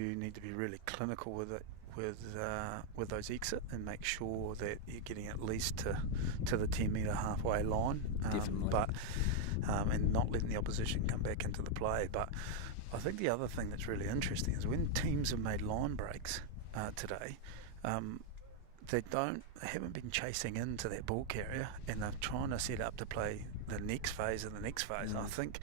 you need to be really clinical with it, with those exit, and make sure that you're getting at least to the 10-metre halfway line. Definitely. But and not letting the opposition come back into the play. But I think the other thing that's really interesting is when teams have made line breaks today, they haven't been chasing into that ball carrier, and they're trying to set up to play the next phase and the next phase. And I think,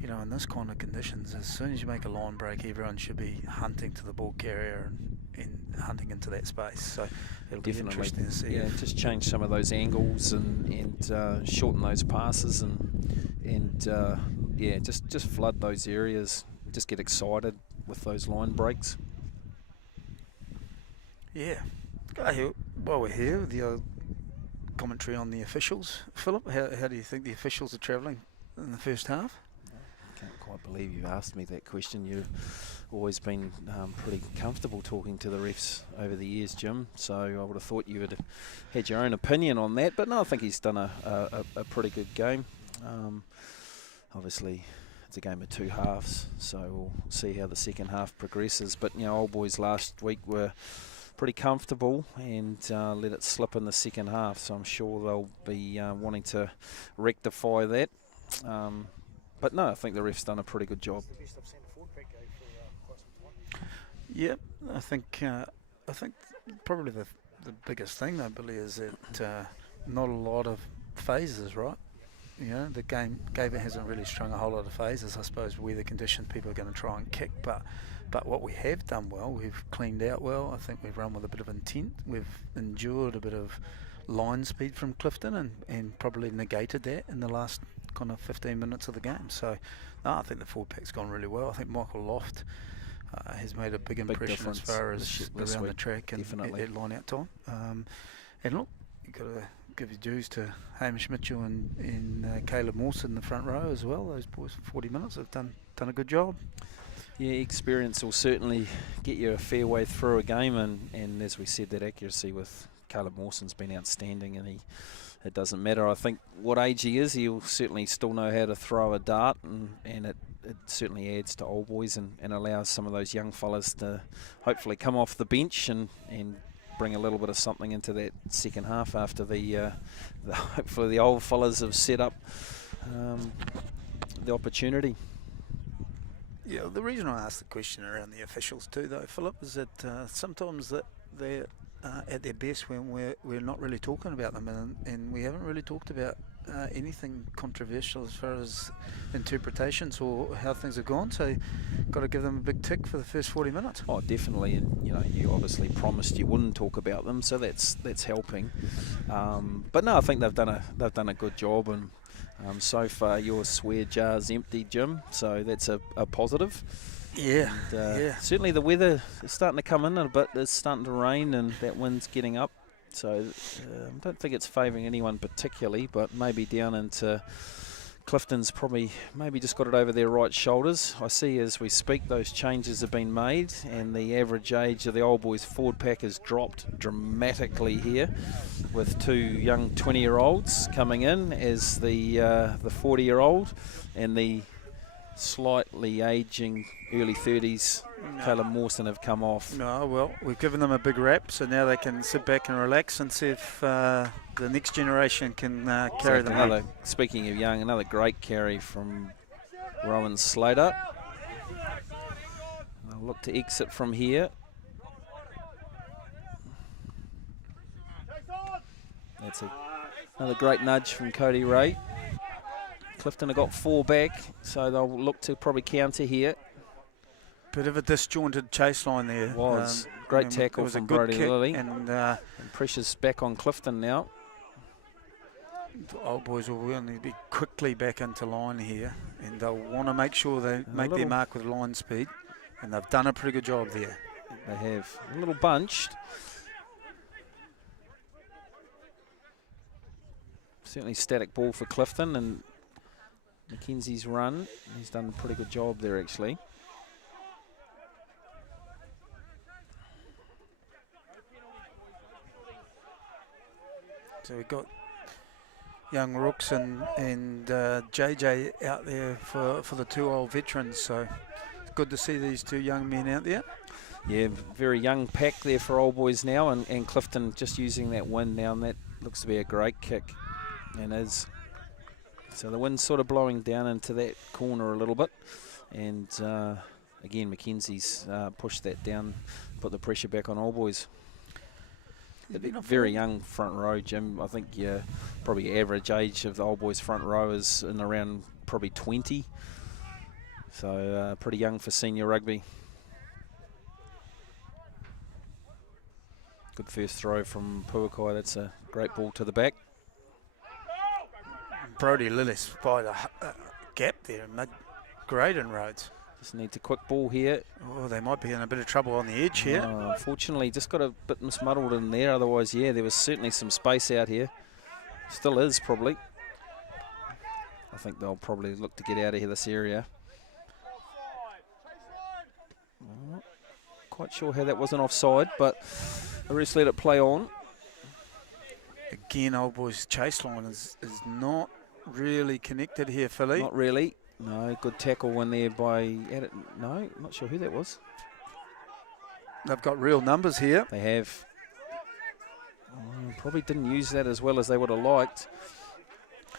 in this kind of conditions, as soon as you make a line break, everyone should be hunting to the ball carrier and hunting into that space. So it'll be interesting to see. Yeah, just change some of those angles and shorten those passes and just flood those areas. Just get excited with those line breaks. Yeah. While we're here, with the commentary on the officials, Philip, how do you think the officials are travelling in the first half? I can't quite believe you asked me that question. You've always been pretty comfortable talking to the refs over the years, Jim, so I would have thought you would have had your own opinion on that. But no, I think he's done a pretty good game. Obviously, it's a game of two halves, so we'll see how the second half progresses. But, Old Boys last week were pretty comfortable and let it slip in the second half, so I'm sure they'll be wanting to rectify that. But no, I think the ref's done a pretty good job. Yeah, I think probably the biggest thing though, Billy, is that not a lot of phases, right? The game hasn't really strung a whole lot of phases. I suppose weather conditions, people are going to try and kick, but what we have done well, we've cleaned out well. I think we've run with a bit of intent. We've endured a bit of line speed from Clifton and probably negated that in the last kind of 15 minutes of the game. So, no, I think the forward pack's gone really well. I think Michael Loft has made a big impression as far as around the track and at line out time. And look, you've got to give your dues to Hamish Mitchell and Caleb Mawson in the front row as well. Those boys for 40 minutes have done a good job. Yeah, experience will certainly get you a fair way through a game, and as we said, that accuracy with Caleb Mawson's been outstanding, and it doesn't matter. I think what age he is, he'll certainly still know how to throw a dart, and it certainly adds to Old Boys and allows some of those young fellas to hopefully come off the bench and bring a little bit of something into that second half after hopefully the old fellas have set up the opportunity. Yeah, the reason I asked the question around the officials too, though, Philip, is that sometimes that they're at their best when we're not really talking about them, and we haven't really talked about anything controversial as far as interpretations or how things have gone. So, got to give them a big tick for the first 40 minutes. Oh, definitely, and you obviously promised you wouldn't talk about them, so that's helping. But no, I think they've done a good job, and so far your swear jar's empty, Jim. So that's a positive. Yeah, and, yeah. Certainly the weather is starting to come in a bit. It's starting to rain, and that wind's getting up. So I don't think it's favouring anyone particularly, but maybe down into Clifton's maybe just got it over their right shoulders. I see as we speak those changes have been made, and the average age of the Old Boys forward pack has dropped dramatically here, with two young 20-year-olds coming in as the 40-year-old and the slightly aging early 30s. Caleb Mawson have come off. No, well, we've given them a big rap, so now they can sit back and relax and see if the next generation can carry them on. Speaking of young, another great carry from Rowan Slater. They'll look to exit from here. That's another great nudge from Cody Ray. Clifton have got 4 back, so they'll look to probably counter here. Bit of a disjointed chase line there. Was great tackle from Brody Lilly, and pressure's back on Clifton now. The Old Boys will only be quickly back into line here, and they'll want to make sure they make their mark with line speed, and they've done a pretty good job there. They have. A little bunched. Certainly static ball for Clifton, and Mackenzie's run. He's done a pretty good job there, actually. So we've got young Rooks and JJ out there for the 2 old veterans. So good to see these two young men out there. Yeah, very young pack there for Old Boys now, and Clifton just using that wind now, and that looks to be a great kick, and is. So the wind's sort of blowing down into that corner a little bit, and again Mackenzie's pushed that down, put the pressure back on Old Boys. Very young front row, Jim. I think probably average age of the Old Boys front row is in around probably 20, so pretty young for senior rugby. Good first throw from Puakai. That's a great ball to the back. Brody Lillis spied a gap there in mid-Graydon Roads. Just needs a quick ball here. Oh, they might be in a bit of trouble on the edge here. Unfortunately, just got a bit mismuddled in there. Otherwise, yeah, there was certainly some space out here. Still is, probably. I think they'll probably look to get out of here, this area. Not quite sure how that wasn't offside, but the rest let it play on. Again, Old Boys' chase line is not really connected here, Philly. Not really. No, good tackle in there by... No, not sure who that was. They've got real numbers here. They have. Probably didn't use that as well as they would have liked.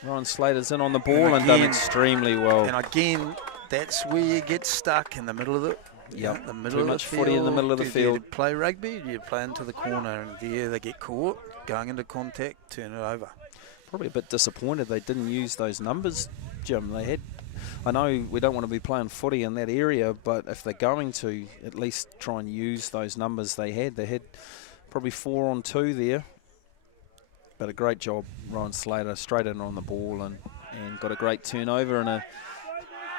Ryan Slater's in on the ball and done extremely well. And again, that's where you get stuck in the middle of the... Yep, the middle too of much the footy field. in the middle of the field. You play rugby, you play into the corner, and there they get caught, going into contact, turn it over. Probably a bit disappointed they didn't use those numbers, Jim. They had... I know we don't want to be playing footy in that area, but if they're going to, at least try and use those numbers they had. They had probably 4 on 2 there. But a great job, Ryan Slater, straight in on the ball and got a great turnover and a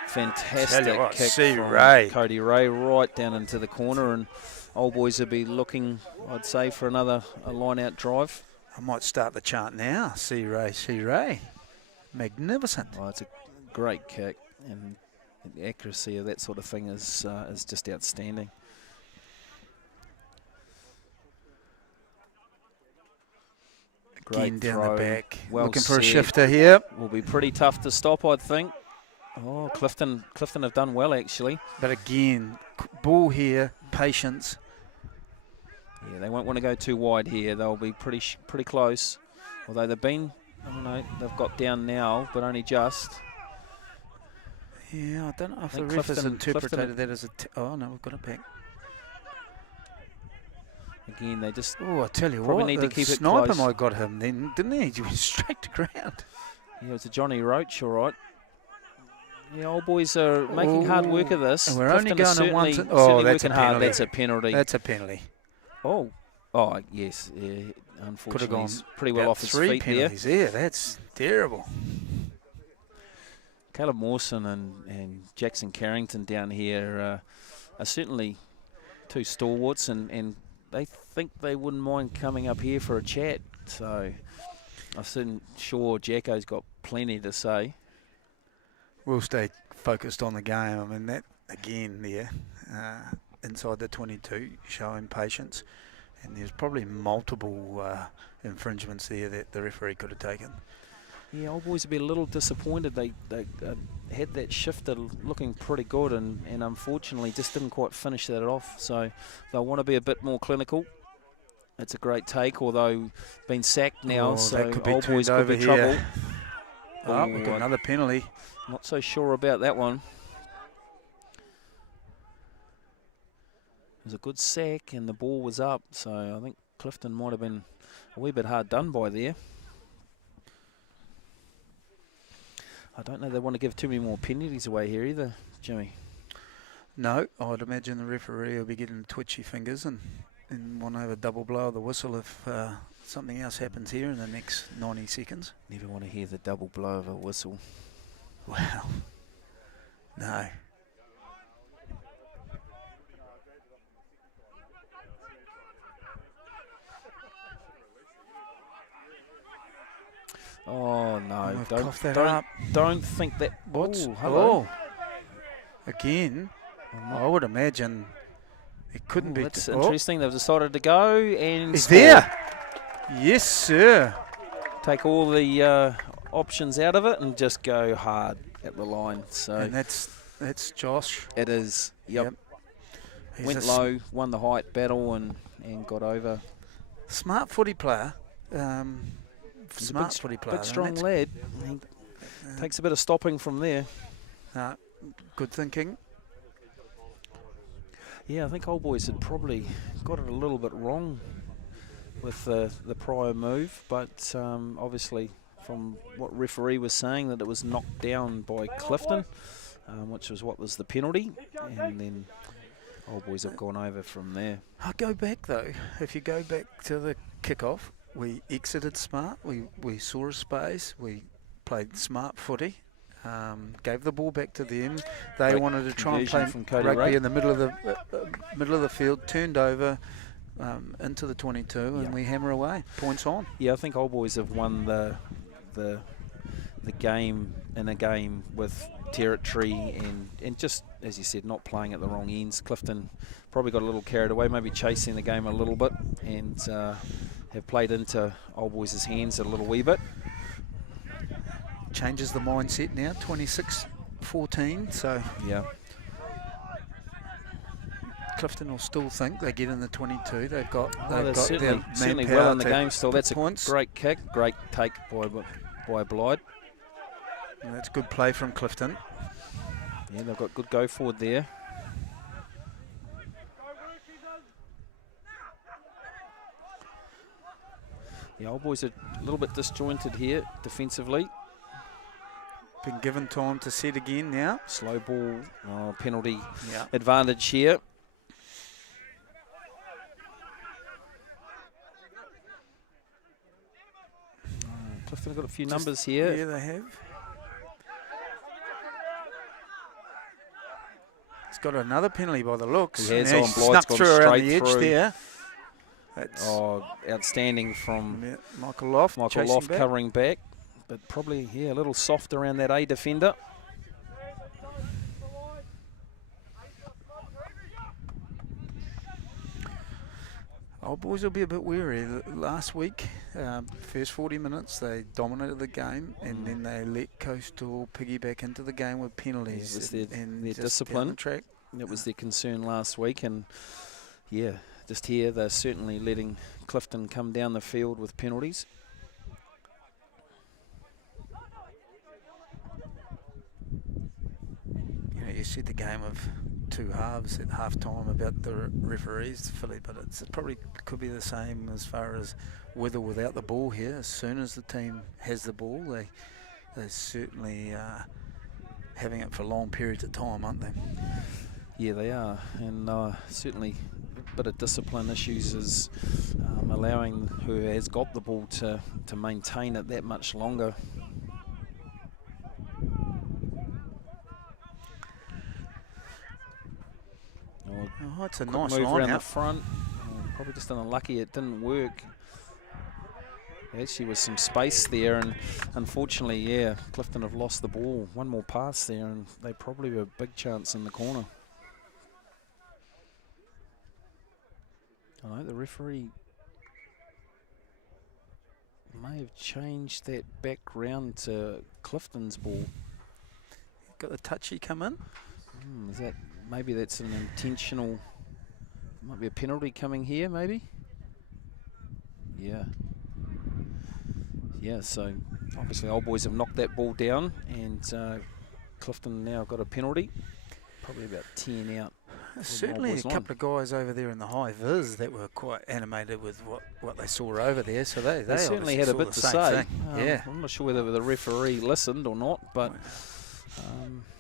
fantastic kick from Cody Ray right down into the corner, and Old Boys will be looking, I'd say, for another line-out drive. I might start the chant now. See Ray. Magnificent. Oh, it's a great kick, and the accuracy of that sort of thing is just outstanding. Again Great down throw. the back. Well looking for a set. shifter here. Will be pretty tough to stop, I'd think. Oh, Clifton have done well, actually. But again, ball here, patience. Yeah, they won't want to go too wide here. They'll be pretty close. Although they've been, I don't know, they've got down now, but only just. Yeah, I don't know if the ref has interpreted that as a... oh, no, we've got it back. Again, they just... Oh, I tell you probably what, need to keep it sniper close. might got him then, didn't he? He went straight to ground. Yeah, it was a Johnny Roach, all right. Yeah, Old Boys are making hard work of this. And we're Clifton only going certainly, to one... certainly that's a working hard. penalty. That's a penalty. That's a penalty. Oh, yes. Yeah, unfortunately, Could have gone he's pretty well off his feet 3 penalties there. That's terrible. Caleb Mawson and Jackson Carrington down here are certainly 2 stalwarts, and they think they wouldn't mind coming up here for a chat. So I'm sure Jacko's got plenty to say. We'll stay focused on the game. I mean, that, again, there, inside the 22, showing patience. And there's probably multiple infringements there that the referee could have taken. Yeah, Old Boys would be a little disappointed. They had that shifter looking pretty good and unfortunately just didn't quite finish that off. So they'll want to be a bit more clinical. It's a great take, although been sacked now, so Old Boys could be trouble. Oh, we've got another penalty. Not so sure about that one. It was a good sack and the ball was up, so I think Clifton might have been a wee bit hard done by there. I don't know they want to give too many more penalties away here either, Jimmy. No, I'd imagine the referee will be getting twitchy fingers and want to have a double blow of the whistle if something else happens here in the next 90 seconds. Never want to hear the double blow of a whistle. Wow. No. Oh no! Don't think that. What's hello. Again, I would imagine it couldn't be. That's interesting. They've decided to go and. It's there. Yes, sir. Take all the options out of it and just go hard at the line. So. And that's That's Josh. It is. Yep. He's Went low, won the height battle, and got over. Smart footy player. He's Smart footy player. Big strong lad. He takes a bit of stopping from there. Good thinking. Yeah, I think Old Boys had probably got it a little bit wrong with the prior move, but obviously from what referee was saying, that it was knocked down by Clifton, which was what was the penalty, and then Old Boys have gone over from there. I'll go back though. If you go back to the kickoff, we exited smart. We saw a space. We played smart footy. Gave the ball back to them. They Great wanted to try and play rugby in the middle of the field. Turned over into the 22, and we hammer away. Points on. Yeah, I think Old Boys have won the game in a game with territory and just, as you said, not playing at the wrong ends. Clifton probably got a little carried away, maybe chasing the game a little bit, and have played into Old Boys' hands a little wee bit. Changes the mindset now, 26-14, so yeah. Clifton will still think they get in the 22. They've got certainly well in the game still. That's points. A great kick, great take by Blyde. And that's good play from Clifton. Yeah, they've got good go forward there. The Old Boys are a little bit disjointed here defensively. Been given time to set again now. Slow ball, penalty advantage here. Clifton have got a few numbers here. Yeah, they have. He's got another penalty by the looks. He has. He snuck through around the edge there. That's outstanding from Michael Loft. Michael Loft covering back. But probably, a little soft around that A defender. Old Boys will be a bit weary. Last week, first 40 minutes, they dominated the game, and then they let Coastal piggyback into the game with penalties. It was their discipline. It was their concern last week, and just here they're certainly letting Clifton come down the field with penalties. You said the game of two halves at half time about the referees, Philly, but it probably could be the same as far as with or without the ball here. As soon as the team has the ball, they're certainly having it for long periods of time, aren't they? Yeah, they are, and certainly a bit of discipline issues is allowing who has got the ball to maintain it that much longer. Oh, it's a Quick nice move line around out. the front. Probably just unlucky it didn't work. There actually was some space there, and unfortunately, Clifton have lost the ball. One more pass there, and they probably were a big chance in the corner. I know the referee may have changed that back round to Clifton's ball. Got the touchy come in. Is that? Maybe that's an intentional, might be a penalty coming here, maybe? Yeah, so obviously Old Boys have knocked that ball down, and Clifton now got a penalty, probably about 10 out. Certainly a couple of guys over there in the high vis that were quite animated with what they saw over there, so they certainly had a bit to say. I'm not sure whether the referee listened or not, but...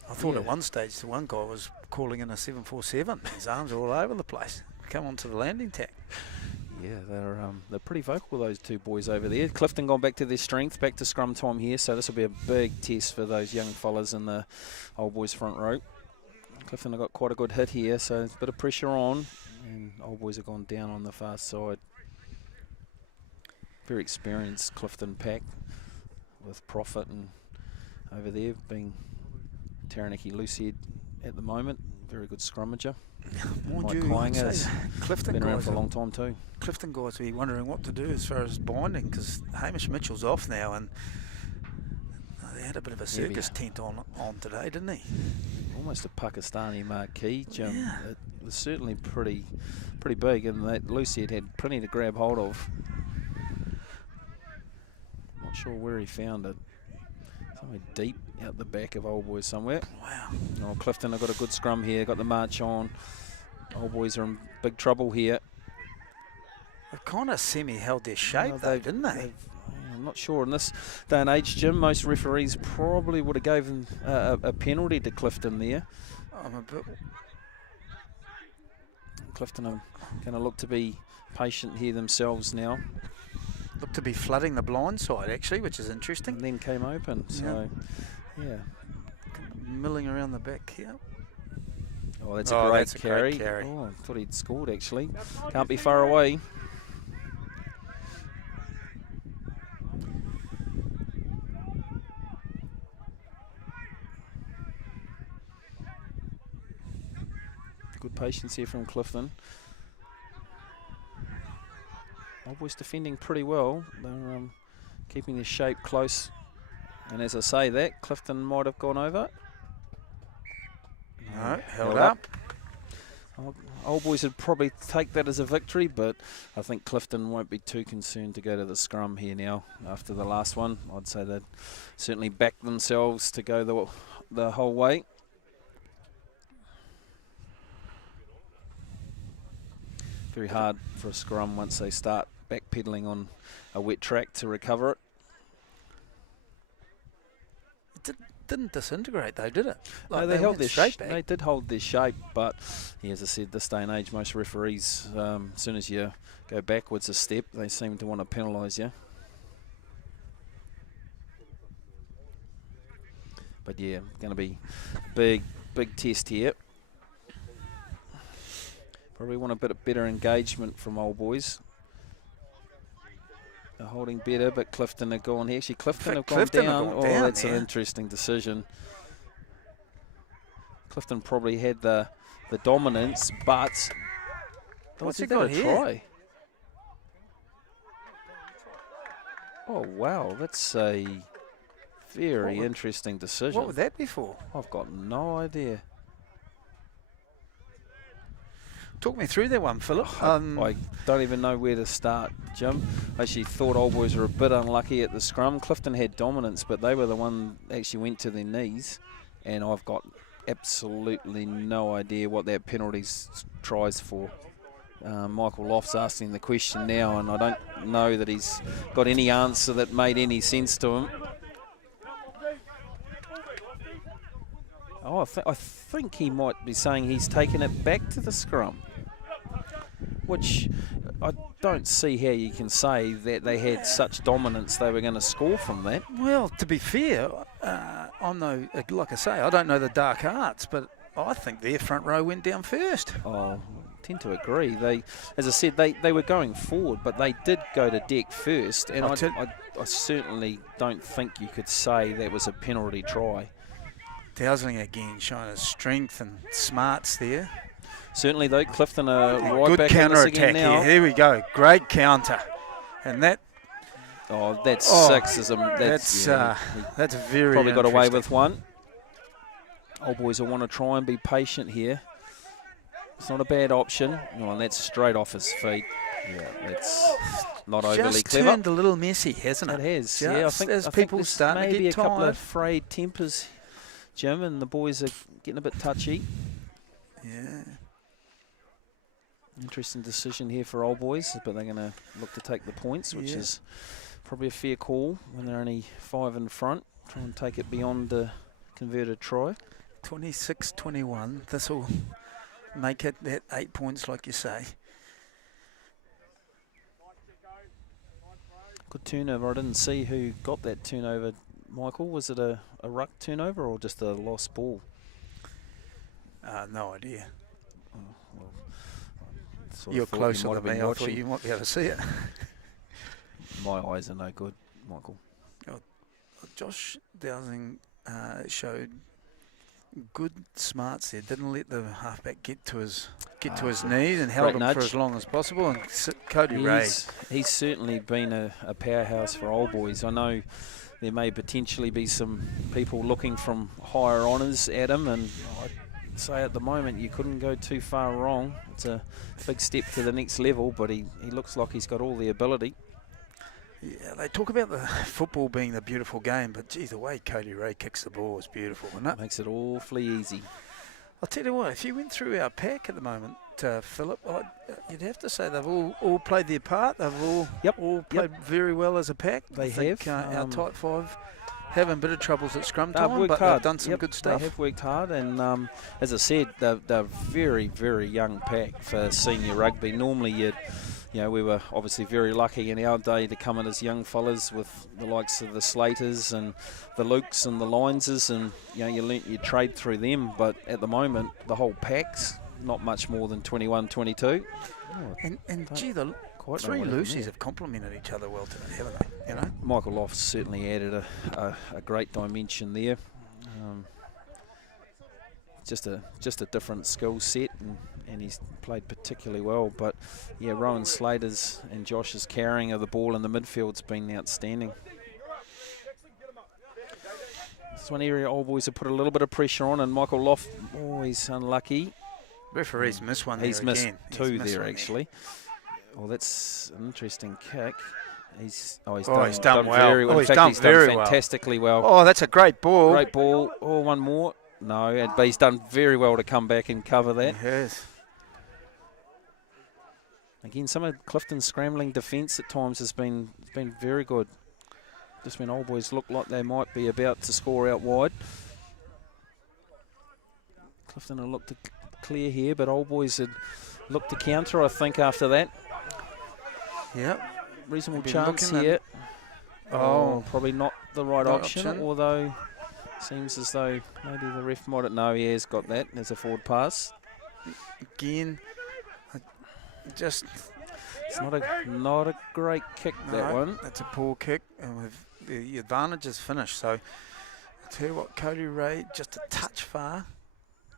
I thought at one stage the one guy was calling in a 747. His arms are all over the place. Come on to the landing tack. Yeah, they're pretty vocal, those two boys over there. Clifton gone back to their strength, back to scrum time here, so this will be a big test for those young fellas in the Old Boys front row. Clifton have got quite a good hit here, so there's a bit of pressure on, and Old Boys have gone down on the far side. Very experienced Clifton pack with Profit and over there being Taranaki Loosehead at the moment. Very good scrummager. Clifton been around guys for a long time too. Clifton guys will be wondering what to do as far as binding, because Hamish Mitchell's off now, and they had a bit of a circus tent on today, didn't he? almost a Pakistani marquee, Jim. Yeah. It was certainly pretty big, and that Lucy had plenty to grab hold of. Not sure where he found it. Somewhere deep out the back of Old Boys somewhere. Wow. Oh, Clifton have got a good scrum here, got the march on. Old Boys are in big trouble here. They kind of semi-held their shape, though, didn't they? I'm not sure. In this day and age, Jim, most referees probably would have given a penalty to Clifton there. I'm a bit... Clifton are going to look to be patient here themselves now. Look to be flooding the blind side, actually, which is interesting. And then came open, so, yeah. Milling around the back here. Oh, that's a great carry. Carry. Oh, I thought he'd scored, actually. Can't be far away. Good patience here from Clifton. Old Boys defending pretty well. They're keeping their shape close. And as I say that, Clifton might have gone over. No, held up. Old Boys would probably take that as a victory, but I think Clifton won't be too concerned to go to the scrum here now after the last one. I'd say they'd certainly back themselves to go the whole way. Very hard for a scrum once they start backpedaling on a wet track to recover it. Didn't disintegrate though, did it? Like no, they held their shape. They did hold their shape, but yeah, as I said, this day and age, most referees, as soon as you go backwards a step, they seem to want to penalise you. But yeah, going to be big test here. Probably want a bit of better engagement from Old Boys. They're holding better, but Clifton are gone here. Actually, Clifton have gone down. Oh, that's an interesting decision. Clifton probably had the dominance, but what's he got here? Try? Oh wow, that's a very interesting decision. What would that be for? I've got no idea. Talk me through that one, Philip. I don't even know where to start, Jim. I actually thought Old Boys were a bit unlucky at the scrum. Clifton had dominance, but they were the one that actually went to their knees, and I've got absolutely no idea what that penalty tries for. Michael Loft's asking the question now, and I don't know that he's got any answer that made any sense to him. Oh, I think he might be saying he's taken it back to the scrum, which I don't see how you can say that they had such dominance they were going to score from that. Well, to be fair, I'm no, like I say, I don't know the dark arts, but I think their front row went down first. Oh, I tend to agree. They, as I said, they were going forward, but they did go to deck first, and I certainly don't think you could say that was a penalty try. Dowsling again showing his strength and smarts there. Certainly though, Clifton are right good back counter in this attack again now. here. Here we go. Great counter. And that... Oh, that's sexism. That's very probably got away with one. Old Boys will want to try and be patient here. It's not a bad option. Oh, and that's straight off his feet. Yeah, that's not overly just clever. Turned a little messy, hasn't it? It has. Just yeah, I think as people start to maybe get a couple tired. of frayed tempers, Jim, and the boys are getting a bit touchy. Yeah. Interesting decision here for Old Boys, but they're going to look to take the points, which is probably a fair call when they're only 5 in front. Try and take it beyond the converted try. 26-21. This will make it that 8 points, like you say. Good turnover. I didn't see who got that turnover. Michael, was it a ruck turnover or just a lost ball? No idea. Oh, well, you're closer than me. I thought you might be able to see it. My eyes are no good, Michael. Josh Dowsing showed good smarts there. Didn't let the halfback get to his knees and held him for as long as possible. And Cody Ray, he's certainly been a powerhouse for Old Boys. I know there may potentially be some people looking from higher honours at him, and I say at the moment you couldn't go too far wrong. It's a big step to the next level, but he looks like he's got all the ability. Yeah, they talk about the football being the beautiful game, but gee, the way Cody Ray kicks the ball is beautiful, isn't it? Makes it awfully easy. I'll tell you what, if you went through our pack at the moment, Philip, you'd have to say they've all played their part. They've all played very well as a pack. They have. Our tight five having a bit of troubles at scrum time, worked but hard. they've done some good stuff. They have worked hard, and as I said, they're very, very young pack for senior rugby. Normally, we were obviously very lucky in our day to come in as young fellas with the likes of the Slaters and the Lukes and the Lineses, and you learnt your trade through them. But at the moment, the whole pack's not much more than 21, 22. And gee, the three Lucies have complemented each other well today, haven't they? You know, Michael Lofts certainly added a great dimension there. Just a different skill set, and he's played particularly well. But yeah, Rowan Slater's and Josh's carrying of the ball in the midfield's been outstanding. This is one area Old Boys have put a little bit of pressure on, and Michael Loft, he's unlucky. Referee's missed one there. He's missed again. two there, actually. Oh, that's an interesting kick. He's done well. Very well. Oh, In fact, he's done fantastically well. Oh, that's a great ball. Great ball. Oh, one more. No, but he's done very well to come back and cover that. He has. Again, some of Clifton's scrambling defence at times has been very good. Just when Old Boys look like they might be about to score out wide. Clifton had looked to clear here, but Old Boys had looked to counter, I think, after that. Yep. Reasonable chance here. Probably not the right option, although seems as though maybe the ref might have. No, he has got that as a forward pass. Again, it's not a great kick, that one. That's a poor kick, and with the advantage is finished. So I'll tell you what, Cody Ray just a touch far.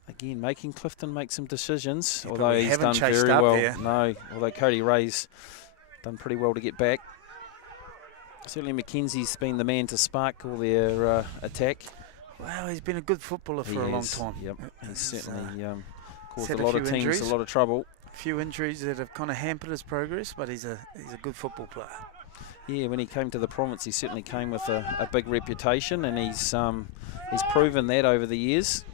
Again, making Clifton make some decisions, Yeah, although he's done very well. There. No, although Cody Ray's done pretty well to get back. Certainly Mackenzie's been the man to spark all their attack. Wow, he's been a good footballer for a long time. Yep, he's certainly caused a lot of teams injuries. A lot of trouble. A few injuries that have kind of hampered his progress, but he's a good football player. Yeah, when he came to the province, he certainly came with a big reputation, and he's proven that over the years.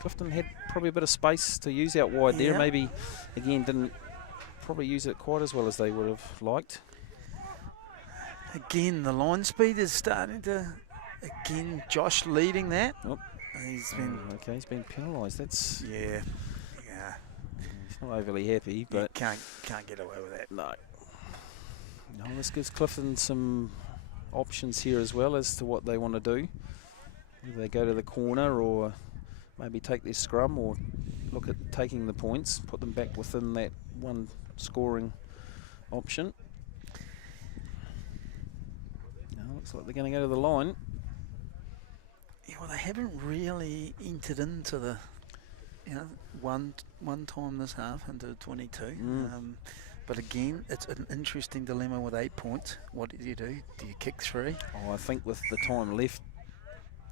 Clifton had probably a bit of space to use out wide there. Maybe, again, didn't probably use it quite as well as they would have liked. Again, the line speed is starting to... Again, Josh leading that. Oh. He's been... okay, he's been penalised. That's... Yeah. He's not overly happy, but... Can't get away with that. No, this gives Clifton some options here as well as to what they want to do. Either they go to the corner or maybe take their scrum or look at taking the points, put them back within that one scoring option. Looks like they're going to go to the line. Yeah, well, they haven't really entered into the, one time this half into 22. But again, it's an interesting dilemma with 8 points. What do you do? Do you kick 3? Oh, I think with the time left,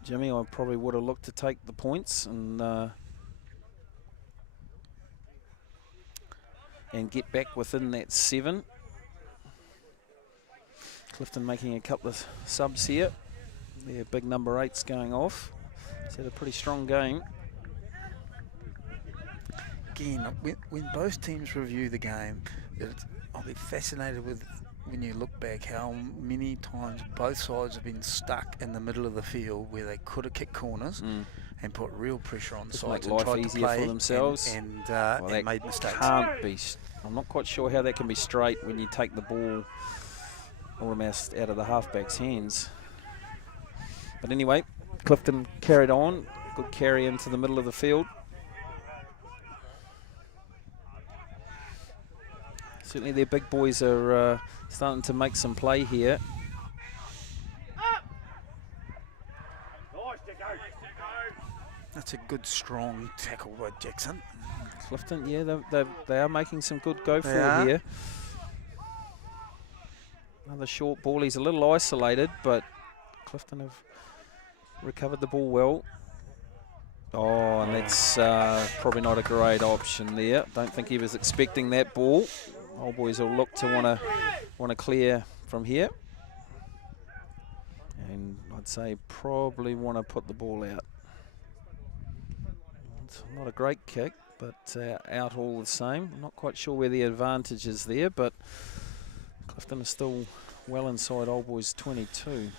Jimmy, I probably would have looked to take the points and get back within that 7. Clifton making a couple of subs here. Their big number 8's going off. He's had a pretty strong game. Again, when both teams review the game, I'll be fascinated with when you look back how many times both sides have been stuck in the middle of the field where they could have kicked corners and put real pressure on just sides make life and tried easier to play for themselves and made mistakes. Can't be. I'm not quite sure how that can be straight when you take the ball almost out of the halfback's hands. But anyway, Clifton carried on. Good carry into the middle of the field. Certainly their big boys are starting to make some play here. That's a good, strong tackle by Jackson. Clifton, yeah, they are making some good go forward here. Another short ball. He's a little isolated, but Clifton have recovered the ball well. Oh, and that's probably not a great option there. Don't think he was expecting that ball. Old boys will look to want to clear from here. And I'd say probably want to put the ball out. It's not a great kick, but out all the same. Not quite sure where the advantage is there, but Clifton is still well inside Old Boys 22.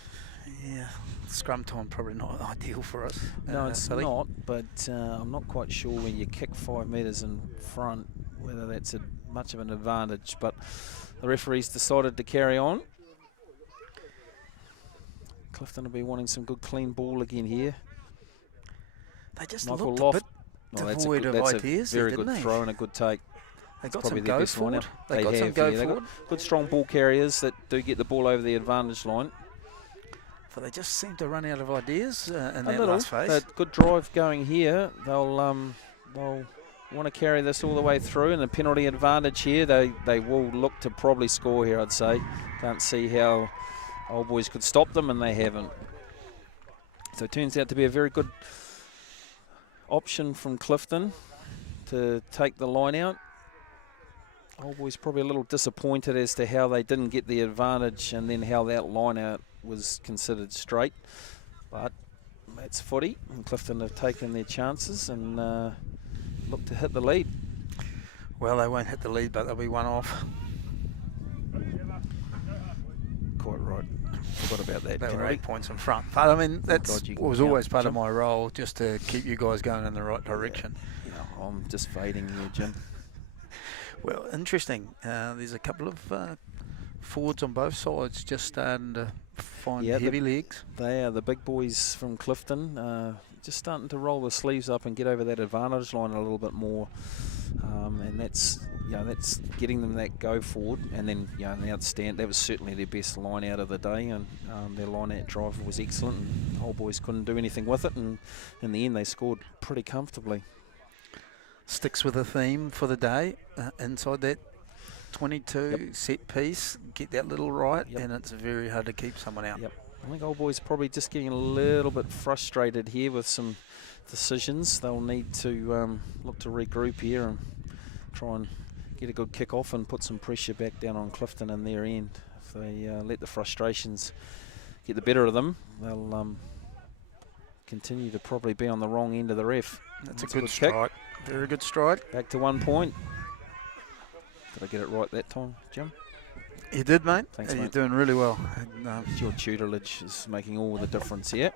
Yeah, scrum time probably not ideal for us. No, it's Philly. not, but I'm not quite sure when you kick 5 metres in front whether that's much of an advantage, but the referee's decided to carry on. Clifton will be wanting some good clean ball again here. They just Michael looked Loft. a bit That's devoid of a ideas very there, good didn't they? throw and a good take. They got Probably some their go best forward. lineup. They got some go They've forward. got good strong ball carriers that do get the ball over the advantage line. But they just seem to run out of ideas in A that little. last phase. Good drive going here. They'll want to carry this all the way through, and the penalty advantage here. They will look to probably score here, I'd say. Can't see how Old Boys could stop them, and they haven't. So it turns out to be a very good option from Clifton to take the line out. Old Boys probably a little disappointed as to how they didn't get the advantage and then how that line out was considered straight. But that's footy, and Clifton have taken their chances and look to hit the lead. Well, they won't hit the lead, but they'll be one off. Quite right. Forgot about that. They were 8 points in front. But I mean, that was always part of Jim. my role, just to keep you guys going in the right direction. Yeah, I'm just fading you, Jim. Well, interesting. There's a couple of forwards on both sides just starting to find heavy legs. They are the big boys from Clifton, just starting to roll the sleeves up and get over that advantage line a little bit more, and that's getting them that go forward. And then that was certainly their best line out of the day, and their line out drive was excellent. And the Old Boys couldn't do anything with it, and in the end they scored pretty comfortably. Sticks with a theme for the day inside that 22 set piece, get that little right, and it's very hard to keep someone out. Yep. I think Old Boys probably just getting a little bit frustrated here with some decisions. They'll need to look to regroup here and try and get a good kick off and put some pressure back down on Clifton in their end. If they let the frustrations get the better of them, they'll continue to probably be on the wrong end of the ref. That's a good strike. Very good strike. Back to 1 point. Did I get it right that time, Jim? You did, mate. Thanks, You're mate. doing really well. Your tutelage is making all the difference here.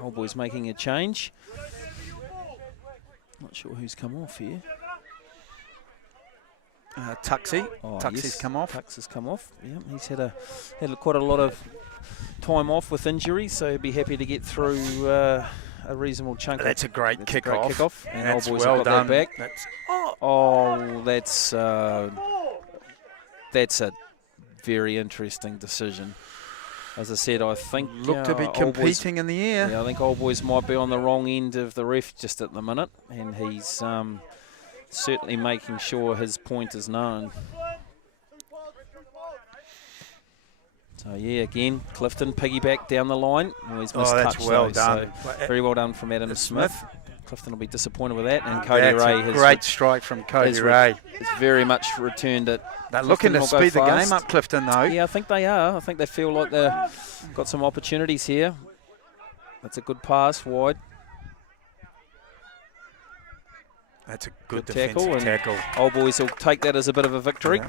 Old Boys making a change. Not sure who's come off here. Tuxie. Oh, Tuxie's yes, come off. Tux has come off. Yeah, he's had quite a lot of time off with injury, so he'd be happy to get through a reasonable chunk. That's a great kick-off. And Old Boys well have got done. that back. That's a very interesting decision. As I said, I think look to be competing in the air. Yeah, I think Old Boys might be on the wrong end of the ref just at the minute, and he's certainly making sure his point is known. So yeah, again, Clifton piggyback down the line. Always missed touch. That's well done. So very well done from Adam Smith. Clifton will be disappointed with that, and Cody Ray has great strike from Cody Ray. Has very much returned it. They're looking to speed the game up, Clifton, though. Yeah, I think they are. I think they feel like they've got some opportunities here. That's a good pass wide. That's a good tackle. defensive tackle. Old Boys will take that as a bit of a victory. Yeah.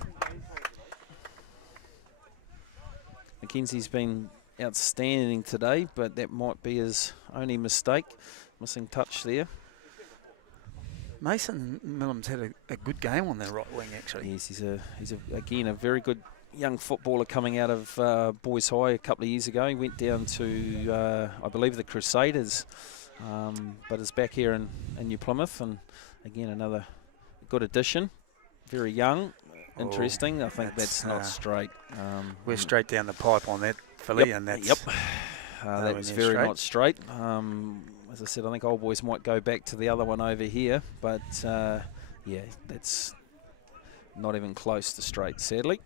Mackenzie's been outstanding today, but that might be his only mistake. Missing touch there. Mason Millam's had a good game on that right wing, actually. Yes, he's again a very good young footballer coming out of Boys High a couple of years ago. He went down to, I believe, the Crusaders, but is back here in New Plymouth, and again another good addition. Very young, interesting. I think that's not straight. We're straight down the pipe on that, Philly, and that's that was very not straight. As I said, I think Old Boys might go back to the other one over here, but yeah, that's not even close to straight, sadly.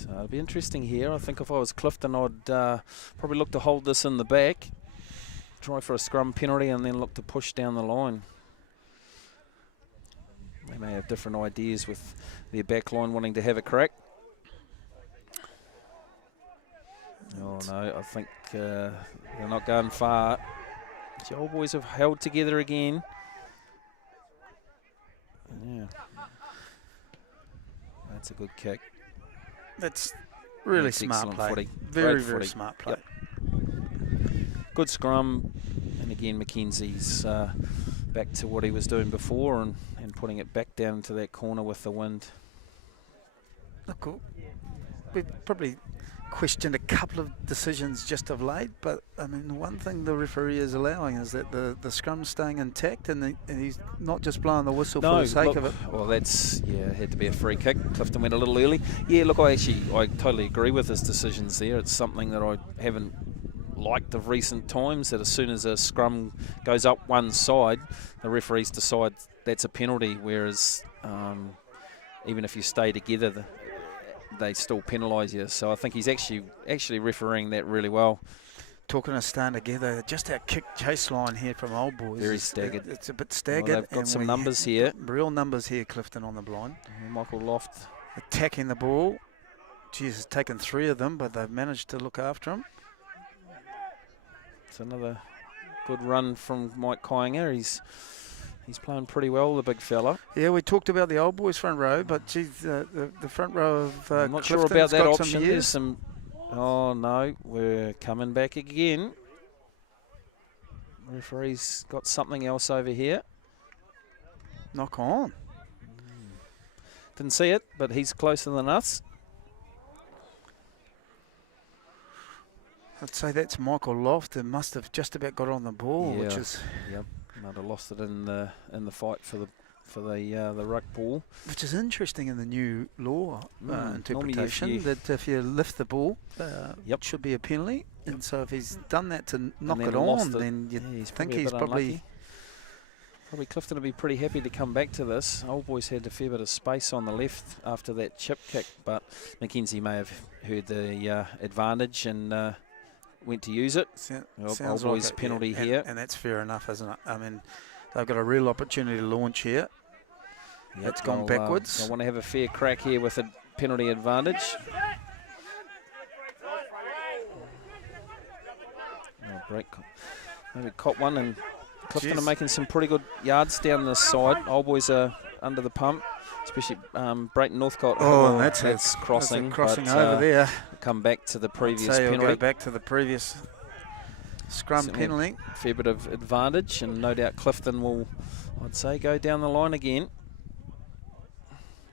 So it'll be interesting here. I think if I was Clifton, I'd probably look to hold this in the back, try for a scrum penalty, and then look to push down the line. They may have different ideas with their back line wanting to have a crack. Oh no, I think they're not going far. The old boys have held together again. Yeah, that's a good kick. That's really That's smart excellent play. footy. Very, Great very footy. smart play. Good scrum, and again Mackenzie's back to what he was doing before and putting it back down into that corner with the wind. Look, we've probably questioned a couple of decisions just of late, but I mean, the one thing the referee is allowing is that the scrum's staying intact, and he's not just blowing the whistle for the sake of it. Well, that's, it had to be a free kick. Clifton went a little early. Yeah, look, I totally agree with his decisions there. It's something that I haven't liked of recent times, that as soon as a scrum goes up one side, the referees decide that's a penalty, whereas even if you stay together, they still penalise you. So I think he's actually refereeing that really well. Talking of staying together, just our kick chase line here from Old Boys. Very staggered. It's a bit staggered. Well, they've got some numbers here. Real numbers here, Clifton on the blind. Michael Loft attacking the ball. Geez, it's taken 3 of them, but they've managed to look after him. It's another good run from Mike Kyinger. He's playing pretty well, the big fella. Yeah, we talked about the Old Boys front row, but geez, the front row of I'm not Clifton's sure about that got option. There's some. Oh no, we're coming back again. Referee's got something else over here. Knock on. Didn't see it, but he's closer than us. I'd say that's Michael Loft. It must have just about got on the ball, which is. Yep, might have lost it in the fight for the ruck ball. Which is interesting in the new law interpretation, if that if you lift the ball, it should be a penalty. And so if he's done that to knock it on, then you think he's probably... Probably Clifton will be pretty happy to come back to this. Old Boys had a fair bit of space on the left after that chip kick, but Mackenzie may have heard the advantage and went to use it. Old Boys like penalty here. And that's fair enough, isn't it? I mean, they've got a real opportunity to launch here. Yep, it's gone backwards. I want to have a fair crack here with a penalty advantage. Break. Maybe caught one, and Clifton are making some pretty good yards down this side. Old Boys are under the pump, especially Brayton Northcote. Oh, and that's crossing. That's crossing over there. Come back to the previous penalty. Go back to the previous scrum penalty. Fair bit of advantage, and no doubt Clifton will, I'd say, go down the line again.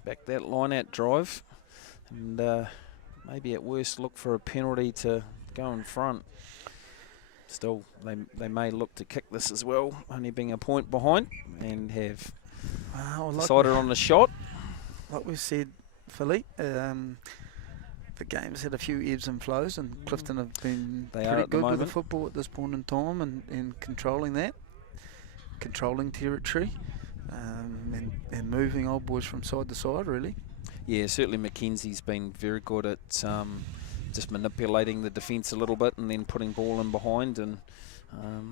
Back that line out drive, and maybe at worst look for a penalty to go in front. Still, they may look to kick this as well, only being a point behind, and have decided on the shot. Like we said, Philly, the game's had a few ebbs and flows, and Clifton have been pretty good with the football at this point in time, and controlling that, controlling territory, and moving Old Boys from side to side, really. Yeah, certainly Mackenzie's been very good at just manipulating the defence a little bit and then putting ball in behind, and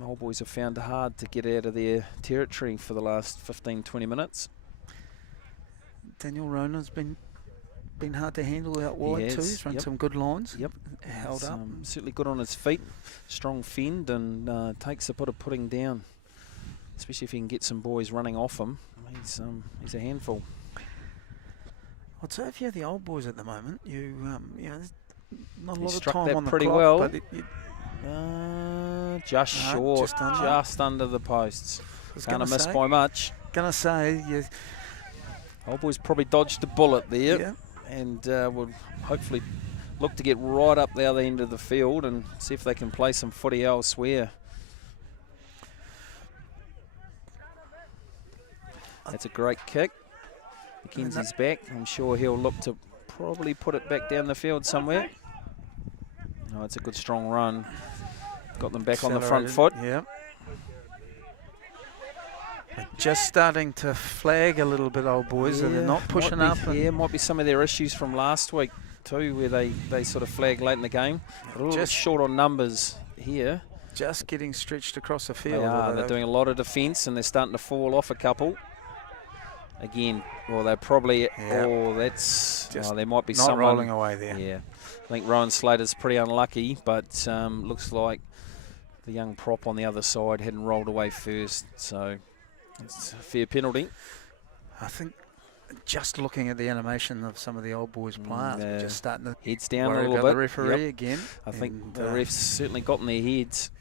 Old Boys have found it hard to get out of their territory for the last 15-20 minutes. Daniel Ronan's been hard to handle out wide too. He's run some good lines. Held up. Certainly good on his feet, strong fend, and takes a bit of putting down, especially if he can get some boys running off him. He's a handful. I'd say if you're the Old Boys at the moment, you know, not a lot of struck time that on the pretty clock, well. But just short, just under the posts. Can't have missed by much. Gonna say, Old Boys probably dodged the bullet there, and will hopefully look to get right up the other end of the field and see if they can play some footy elsewhere. That's a great kick. Mackenzie's back. I'm sure he'll look to probably put it back down the field somewhere. No, it's a good strong run. Got them back on the front foot. Yeah. Just starting to flag a little bit, Old Boys, and they're not pushing up. Might be some of their issues from last week. too, where they sort of flag late in the game. A little bit short on numbers here. Just getting stretched across the field. They are. They're doing a lot of defence, and they're starting to fall off a couple. Again, well, they're probably. Oh, that's. There might be not someone rolling away there. Yeah, I think Rowan Slater's pretty unlucky, but looks like the young prop on the other side hadn't rolled away first, so it's a fair penalty. I think just looking at the animation of some of the old boys players, we're just starting to heads down a worry little about bit. The referee again. I think the refs certainly got in their heads.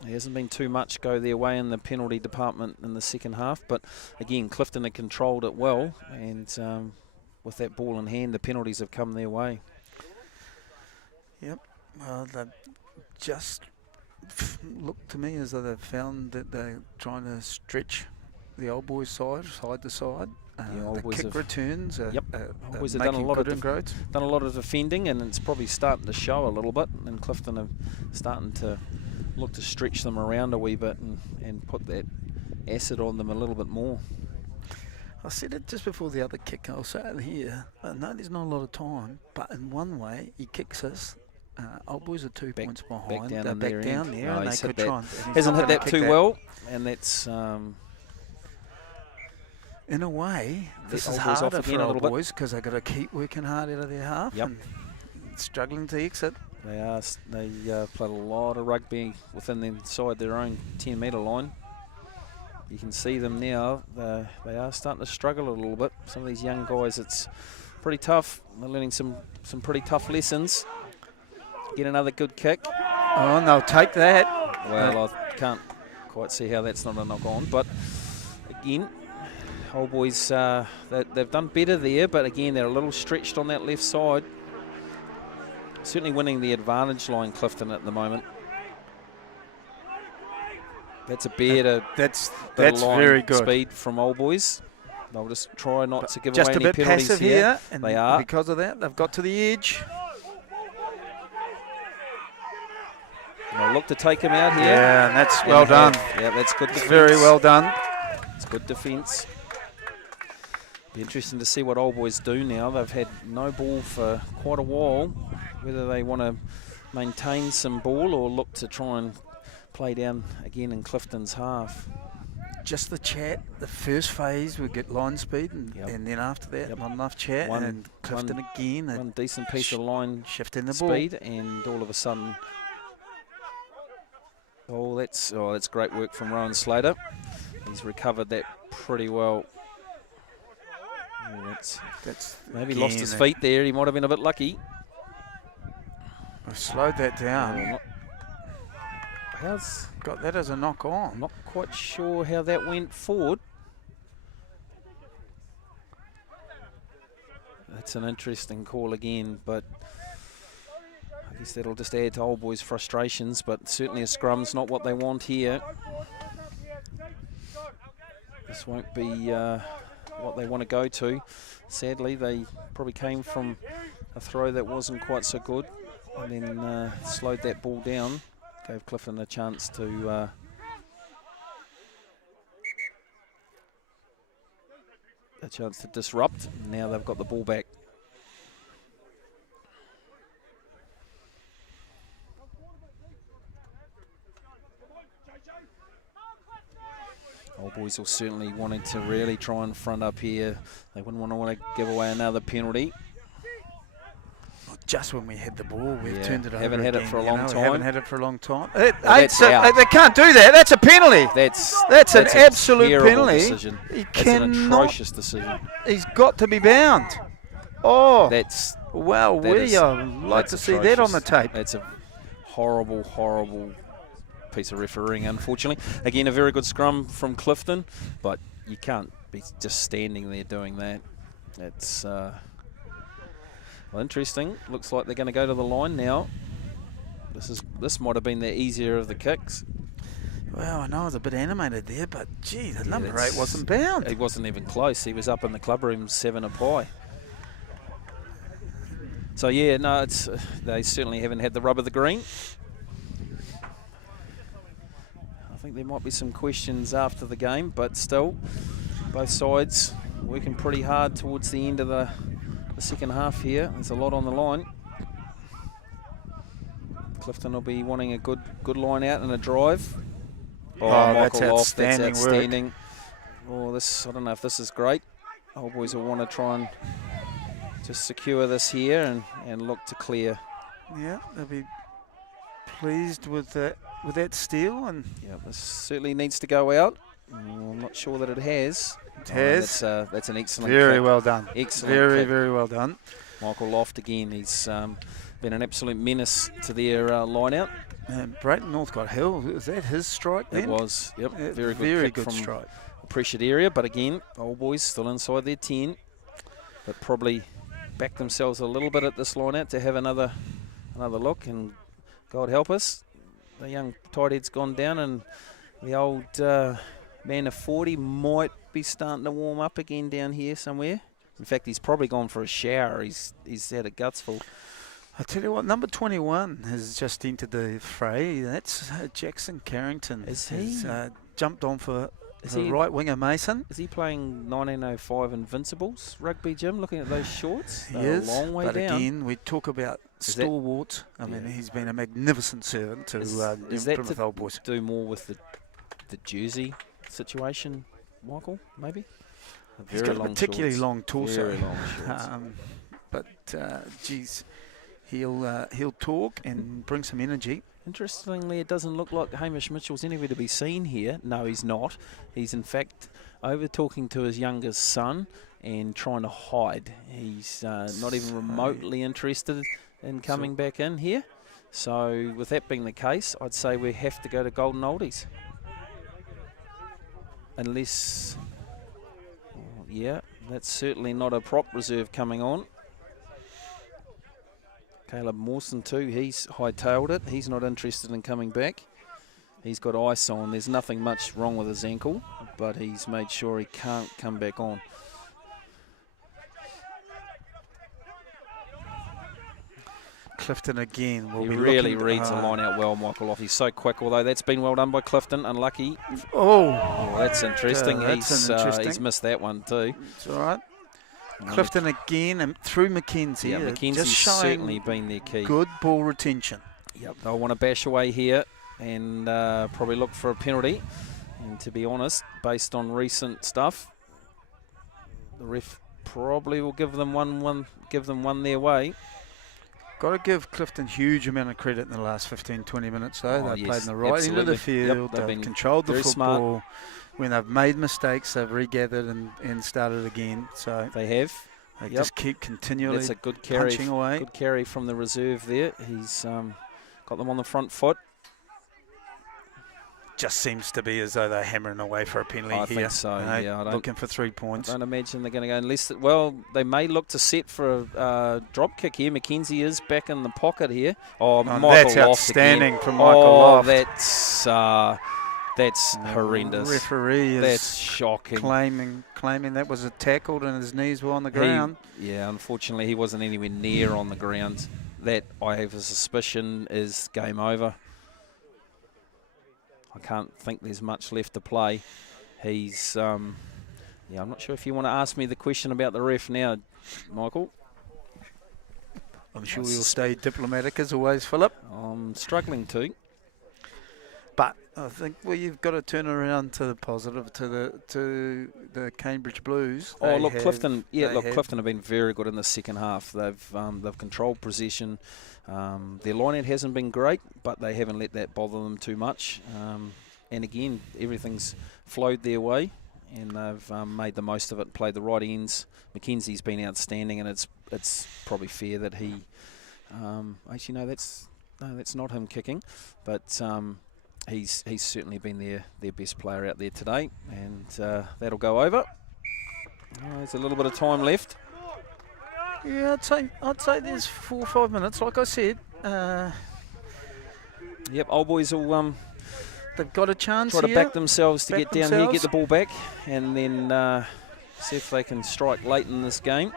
There hasn't been too much go their way in the penalty department in the second half, but again, Clifton had controlled it well, and with that ball in hand, the penalties have come their way. Yep. Well, they just looked to me as though they've found that they're trying to stretch the old boys' side to side. The kick returns are Boys have making good inroads. Done a lot of defending, and it's probably starting to show a little bit, and Clifton are starting to look to stretch them around a wee bit and put that acid on them a little bit more. I said it just before the other kick. I'll say it here. I know there's not a lot of time, but in one way, he kicks us. Old boys are 2 points behind. They're back down there, no, and they could try. Hasn't hit that too well, and that's. In a way, this is harder for old boys because they've got to keep working hard out of their half and struggling to exit. They are. They played a lot of rugby within inside their own 10-metre line. You can see them now. They are starting to struggle a little bit. Some of these young guys, it's pretty tough. They're learning some pretty tough lessons. Get another good kick. Oh, and they'll take that. Well, I can't quite see how that's not a knock on. But again, old boys, they've done better there. But again, they're a little stretched on that left side. Certainly winning the advantage line, Clifton, at the moment. That's a better that's very good speed from old boys. They'll just try not to give just away any penalties passive here, and they are. Because of that, they've got to the edge. They'll look to take him out here. Yeah, and that's well done. Yeah, that's good defence. Very well done. It's good defence. Be interesting to see what old boys do now. They've had no ball for quite a while. Whether they want to maintain some ball or look to try and play down again in Clifton's half. Just the chat. The first phase we get line speed, and then after that, not enough chat. And Clifton again. One decent piece of line shifting the speed, ball, and all of a sudden, that's great work from Rowan Slater. He's recovered that pretty well. Oh, that's maybe lost his feet there. He might have been a bit lucky. I've slowed that down. How's got that as a knock on? I'm not quite sure how that went forward. That's an interesting call again, but I guess that'll just add to old boys' frustrations, but certainly a scrum's not what they want here. This won't be what they want to go to. Sadly, they probably came from a throw that wasn't quite so good, and then slowed that ball down. Gave Clifton a chance to disrupt. Now they've got the ball back. Old boys will certainly wanting to really try and front up here. They wouldn't want to give away another penalty. Just when we had the ball, we've turned it over. Haven't had it for a long time. Haven't had it for a long time. They can't do that. That's a penalty. That's an absolute penalty. Decision. That's an atrocious decision. He's got to be bound. Oh, we like to see that on the tape. That's a horrible, horrible piece of refereeing, unfortunately. Again, a very good scrum from Clifton, but you can't be just standing there doing that. It's well, interesting. Looks like they're going to go to the line now. This might have been the easier of the kicks. Well, I know it was a bit animated there, but gee, the number 8 wasn't bound. He wasn't even close. He was up in the club room 7 a pie. So yeah, no, it's they certainly haven't had the rub of the green. I think there might be some questions after the game, but still, both sides working pretty hard towards the end of the the second half here. There's a lot on the line. Clifton will be wanting a good line out and a drive. Oh, Michael that's outstanding that's outstanding. Oh, I don't know if this is great. Old boys will want to try and just secure this here and look to clear. Yeah, they'll be pleased with that steal. And yeah, this certainly needs to go out. I'm not sure that it has. It has. That's an excellent Very kick. well done. Excellent Very, kick. very well done. Michael Loft again. He's been an absolute menace to their line out. And Brayton Northcott Hill, was that his strike then? It was, yep. Very good from strike. A pressured area, but again, Old Boys still inside their 10. But probably back themselves a little bit at this line out to have another look, and God help us. The young tight head's gone down, and the old man of 40 might be starting to warm up again down here somewhere. In fact, he's probably gone for a shower. He's had a guts full. I tell you what, number 21 has just entered the fray. That's Jackson Carrington. Is he? Has jumped on for he right winger Mason. Is he playing 1905 Invincibles rugby, Jim? Looking at those shorts, He they're is, a long way but down. again, we talk about stalwarts. I mean, he's been a magnificent servant to Plymouth Old Boys. Do more with the jersey situation, Michael? Maybe. He's got a particularly long torso. Very long shorts. But geez, he'll talk and bring some energy. Interestingly, it doesn't look like Hamish Mitchell's anywhere to be seen here. No, he's not. He's in fact over talking to his youngest son and trying to hide. He's not even remotely interested in coming back in here. So with that being the case, I'd say we have to go to Golden Oldies. Unless, yeah, that's certainly not a prop reserve coming on. Caleb Mawson too, he's hightailed it. He's not interested in coming back. He's got ice on. There's nothing much wrong with his ankle, but he's made sure he can't come back on. Clifton again. He really reads the line out well, Michael Off. He's so quick, although that's been well done by Clifton. Unlucky. Oh, that's interesting. He's missed that one too. It's all right. Clifton again and through Mackenzie. Yeah, Mackenzie's certainly been their key. Good ball retention. Yep, they'll want to bash away here and probably look for a penalty. And to be honest, based on recent stuff, the ref probably will give them one their way. Got to give Clifton huge amount of credit in the last 15-20 minutes though. They've played in the right end of the field. Yep, they've controlled the football. Smart. When they've made mistakes, they've regathered and started again. So they have. They just keep continually That's a good carry, punching away. Good carry from the reserve there. He's got them on the front foot. Just seems to be as though they're hammering away for a penalty here. I think so, yeah. Looking for 3 points. I don't imagine they're going to go unless, they may look to set for a drop kick here. Mackenzie is back in the pocket here. Oh, Michael that's Loft outstanding again. from Michael Loft. That's horrendous. Referee is that's shocking. Claiming that was a tackle and his knees were on the ground. Unfortunately, he wasn't anywhere near on the ground. That, I have a suspicion, is game over. I can't think there's much left to play. He's, I'm not sure if you want to ask me the question about the ref now, Michael. I'm sure you'll stay diplomatic as always, Philip. I'm struggling to. But I think you've got to turn around to the positive, to the Cambridge Blues. Clifton. Clifton have been very good in the second half. They've controlled possession. Their line-out hasn't been great, but they haven't let that bother them too much. And again, everything's flowed their way, and they've made the most of it. Played the right ends. Mackenzie's been outstanding, and it's probably fair that he. Actually, no, that's not him kicking, but. He's certainly been their best player out there today, and that'll go over. There's a little bit of time left. Yeah, I'd say there's 4 or 5 minutes, like I said. Yep, Old Boys will they've got a chance try to back themselves to get down here, get the ball back, and then see if they can strike late in this game.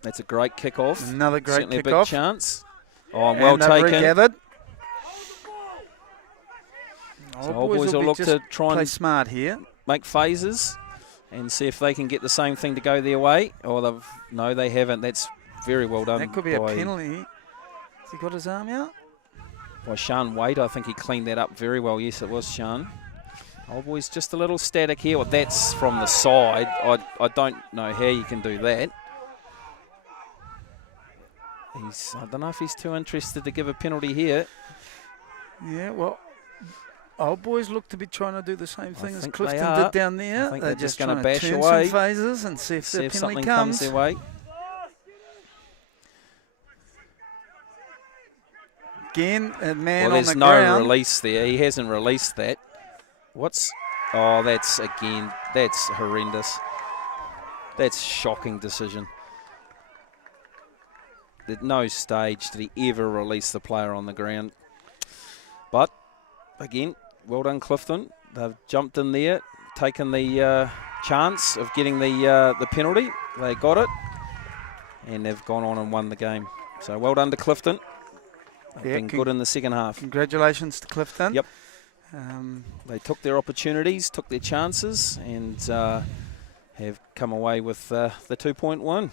That's a great kick-off. Another great certainly kick-off. A big chance. Oh, well taken. Regathered. So Old Boys will look to try play and smart here. make phases. and see if they can get the same thing to go their way. Or no, they haven't. That's very well done. That could be a penalty. Has he got his arm out? By Sean Wade, I think he cleaned that up very well. Yes, it was Sean. Old boy's just a little static here. Well, that's from the side. I don't know how you can do that. I don't know if he's too interested to give a penalty here. Yeah, well, old boys look to be trying to do the same thing as think Clifton they did down there. I think They're they're just trying going to bash turn away. some phases and see if the penalty something comes their way. Again, a man Well, on the there's ground. no release there. He hasn't released that. Oh, that's horrendous. That's a shocking decision. At no stage did he ever release the player on the ground. But, again, well done, Clifton. They've jumped in there, taken the chance of getting the penalty. They got it, and they've gone on and won the game. So well done to Clifton. They've been good in the second half. Congratulations to Clifton. Yep. They took their opportunities, took their chances, and have come away with the 2-point win.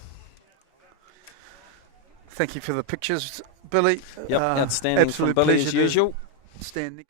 Thank you for the pictures, Billy. Yep, outstanding from Billy as usual. Stand next.